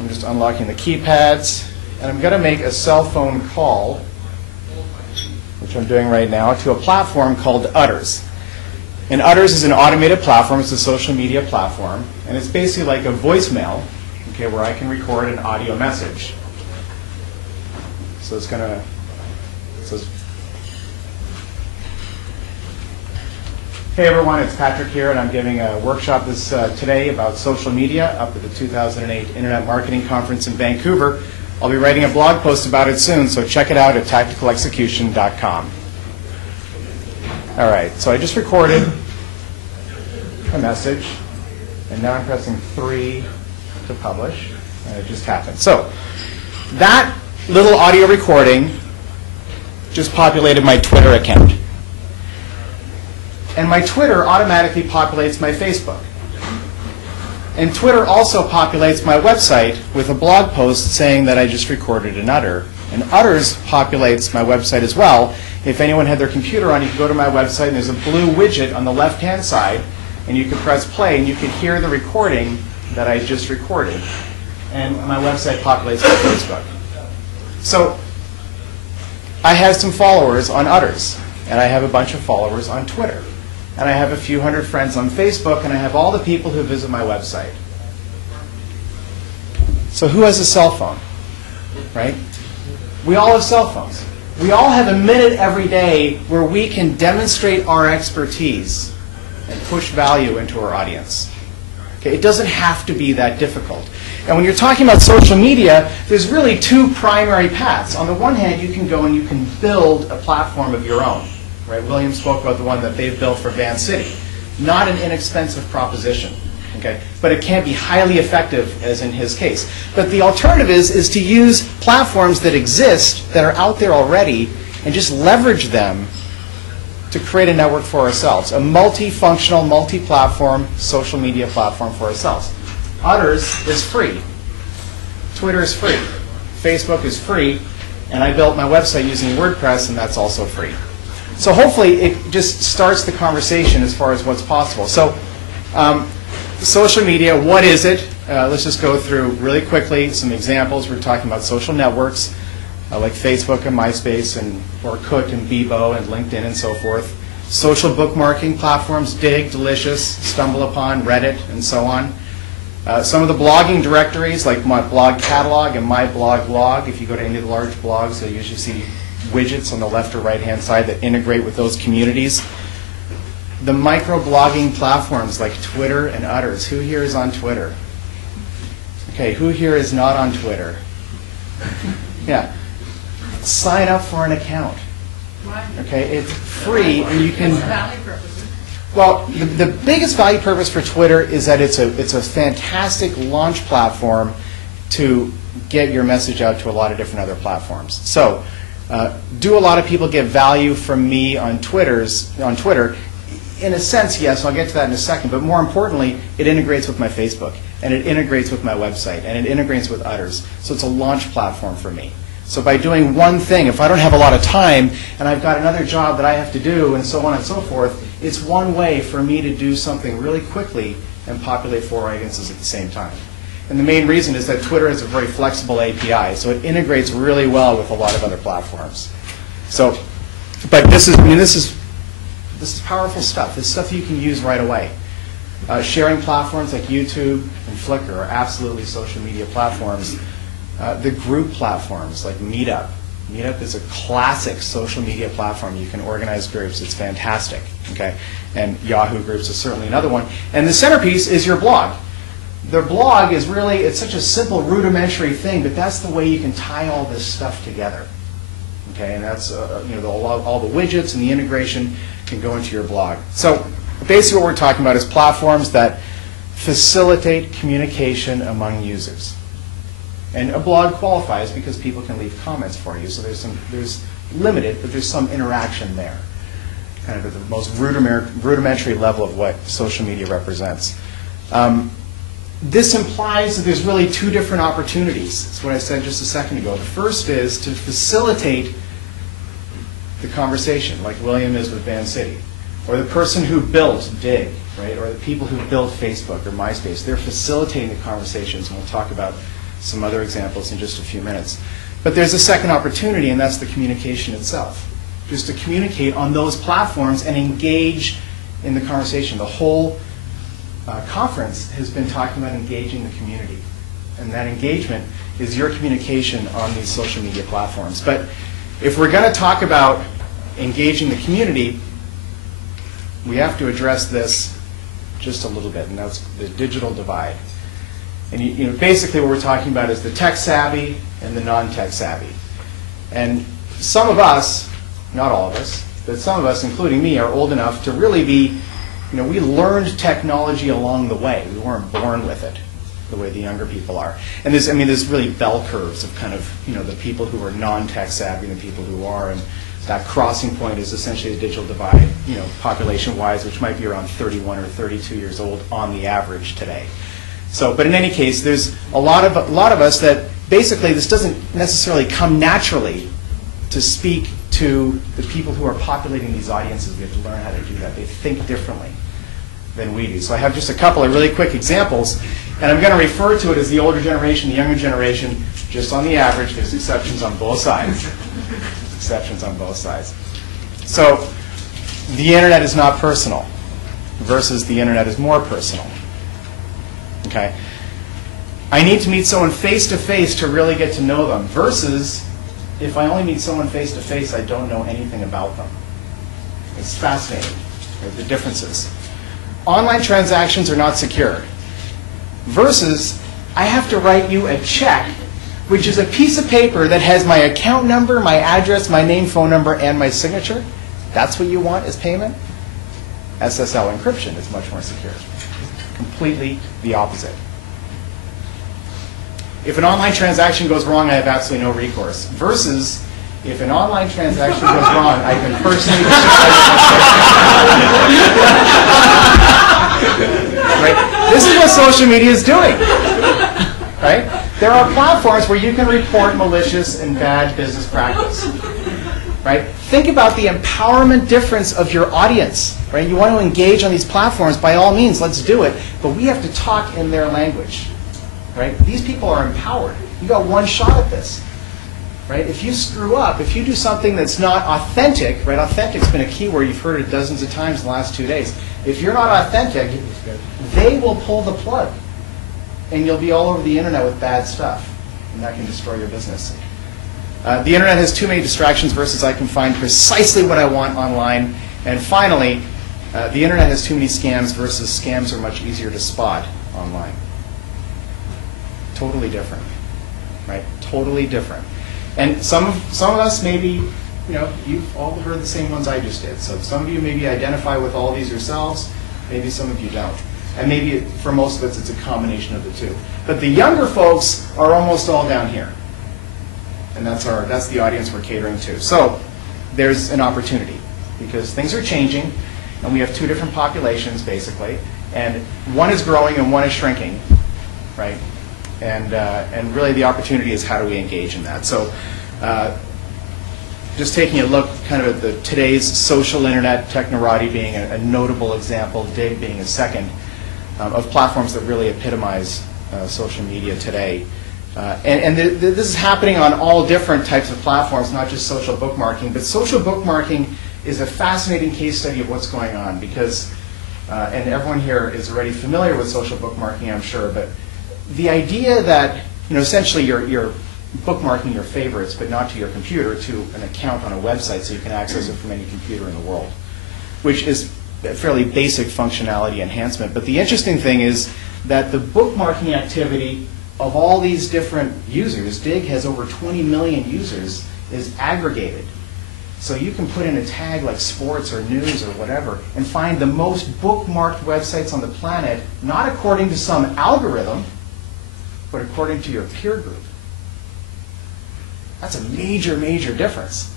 I'm just unlocking the keypads, and I'm going to make a cell phone call, which I'm doing right now, to a platform called Utters. And Utters is an automated platform. It's a social media platform, and it's basically like a voicemail, okay, where I can record an audio message. So it's going to, it says, hey everyone, it's Patrick here, and I'm giving a workshop today about social media up at the 2008 Internet Marketing Conference in Vancouver. I'll be writing a blog post about it soon, so check it out at tacticalexecution.com. All right, so I just recorded a message, and now I'm pressing 3 to publish, and it just happened. So that little audio recording just populated my Twitter account. And my Twitter automatically populates my Facebook. And Twitter also populates my website with a blog post saying that I just recorded an Utter. And Utters populates my website as well. If anyone had their computer on, you can go to my website, and there's a blue widget on the left-hand side, and you can press play, and you can hear the recording that I just recorded. And my website populates my Facebook. So I have some followers on Utters, and I have a bunch of followers on Twitter. And I have a few hundred friends on Facebook, and I have all the people who visit my website. So who has a cell phone, right? We all have cell phones. We all have a minute every day where we can demonstrate our expertise and push value into our audience. Okay, it doesn't have to be that difficult. And when you're talking about social media, there's really two primary paths. On the one hand, you can go and you can build a platform of your own. Right? William spoke about the one that they've built for Van City. Not an inexpensive proposition, okay? But it can be highly effective, as in his case. But the alternative is to use platforms that exist, that are out there already, and just leverage them to create a network for ourselves. A multifunctional, multi-platform social media platform for ourselves. Utters is free. Twitter is free. Facebook is free. And I built my website using WordPress, and that's also free. So hopefully it just starts the conversation as far as what's possible. So social media, what is it? Let's just go through really quickly some examples. We're talking about social networks like Facebook and MySpace and Orkut and Bebo and LinkedIn and so forth. Social bookmarking platforms, Dig, Delicious, StumbleUpon, Reddit, and so on. Some of the blogging directories like my blog catalog and my blog log. If you go to any of the large blogs, you'll usually see widgets on the left or right-hand side that integrate with those communities. The micro-blogging platforms like Twitter and Utters. Who here is on Twitter? Okay, who here is not on Twitter? Yeah. Sign up for an account. Okay, it's free, and you can... Well, the biggest value purpose for Twitter is that it's a fantastic launch platform to get your message out to a lot of different other platforms. So, do a lot of people get value from me on Twitter? In a sense, yes. I'll get to that in a second. But more importantly, it integrates with my Facebook, and it integrates with my website, and it integrates with Utters. So it's a launch platform for me. So by doing one thing, if I don't have a lot of time and I've got another job that I have to do and so on and so forth, it's one way for me to do something really quickly and populate 4 audiences at the same time. And the main reason is that Twitter is a very flexible API, so it integrates really well with a lot of other platforms. So, but this is powerful stuff. This is stuff you can use right away. Sharing platforms like YouTube and Flickr are absolutely social media platforms. The group platforms like Meetup. Meetup is a classic social media platform. You can organize groups. It's fantastic. Okay, and Yahoo Groups is certainly another one. And the centerpiece is your blog. The blog is really, it's such a simple, rudimentary thing, but that's the way you can tie all this stuff together. Okay, and that's, all the widgets and the integration can go into your blog. So basically what we're talking about is platforms that facilitate communication among users. And a blog qualifies because people can leave comments for you, so there's limited, but there's some interaction there, kind of at the most rudimentary level of what social media represents. This implies that there's really 2 different opportunities. That's what I said just a second ago. The first is to facilitate the conversation, like William is with Van City, or the person who built Dig, right, or the people who built Facebook or MySpace. They're facilitating the conversations, and we'll talk about some other examples in just a few minutes. But there's a second opportunity, and that's the communication itself. Just to communicate on those platforms and engage in the conversation. The whole conference has been talking about engaging the community. And that engagement is your communication on these social media platforms. But if we're going to talk about engaging the community, we have to address this just a little bit, and that's the digital divide. And you know, basically what we're talking about is the tech savvy and the non-tech savvy. And some of us, not all of us, but some of us, including me, are old enough to really be, you know, we learned technology along the way. We weren't born with it the way the younger people are. And there's, I mean, there's really bell curves of kind of, you know, the people who are non-tech savvy and the people who are, and that crossing point is essentially the digital divide, you know, population-wise, which might be around 31 or 32 years old on the average today. So, but in any case, there's a lot of us that basically this doesn't necessarily come naturally to speak to the people who are populating these audiences. We have to learn how to do that. They think differently than we do. So I have just a couple of really quick examples, and I'm going to refer to it as the older generation, the younger generation, just on the average. There's exceptions on both sides. Exceptions on both sides. So the internet is not personal versus the internet is more personal. Okay? I need to meet someone face-to-face to really get to know them versus if I only meet someone face-to-face, I don't know anything about them. It's fascinating, right, the differences. Online transactions are not secure versus I have to write you a check, which is a piece of paper that has my account number, my address, my name, phone number, and my signature. That's what you want as payment? SSL encryption is much more secure. Completely the opposite. If an online transaction goes wrong, I have absolutely no recourse. Versus, if an online transaction goes wrong, I can personally right? This is what social media is doing. Right? There are platforms where you can report malicious and bad business practice. Right? Think about the empowerment difference of your audience. Right? You want to engage on these platforms, by all means, let's do it. But we have to talk in their language. Right? These people are empowered. You got one shot at this. Right? If you screw up, if you do something that's not authentic, right? Authentic's been a keyword. You've heard it dozens of times in the last 2 days. If you're not authentic, they will pull the plug. And you'll be all over the internet with bad stuff. And that can destroy your business. The internet has too many distractions versus I can find precisely what I want online. And finally, the internet has too many scams versus scams are much easier to spot online. Totally different, right? Totally different. And some of us maybe, you know, you've all heard the same ones I just did. So some of you maybe identify with all these yourselves. Maybe some of you don't. And maybe for most of us it's a combination of the two. But the younger folks are almost all down here. And that's the audience we're catering to. So there's an opportunity because things are changing and we have two different populations basically. And one is growing and one is shrinking, right? And really the opportunity is how do we engage in that. So just taking a look kind of at today's social internet, Technorati being a notable example, Dig being a second, of platforms that really epitomize social media today. And this is happening on all different types of platforms, not just social bookmarking. But social bookmarking is a fascinating case study of what's going on because, and everyone here is already familiar with social bookmarking, I'm sure, but the idea that, you know, essentially you're bookmarking your favorites, but not to your computer, to an account on a website so you can access it from any computer in the world, which is a fairly basic functionality enhancement. But the interesting thing is that the bookmarking activity of all these different users, Dig has over 20 million users, is aggregated. So you can put in a tag like sports or news or whatever and find the most bookmarked websites on the planet, not according to some algorithm, but according to your peer group. That's a major, major difference.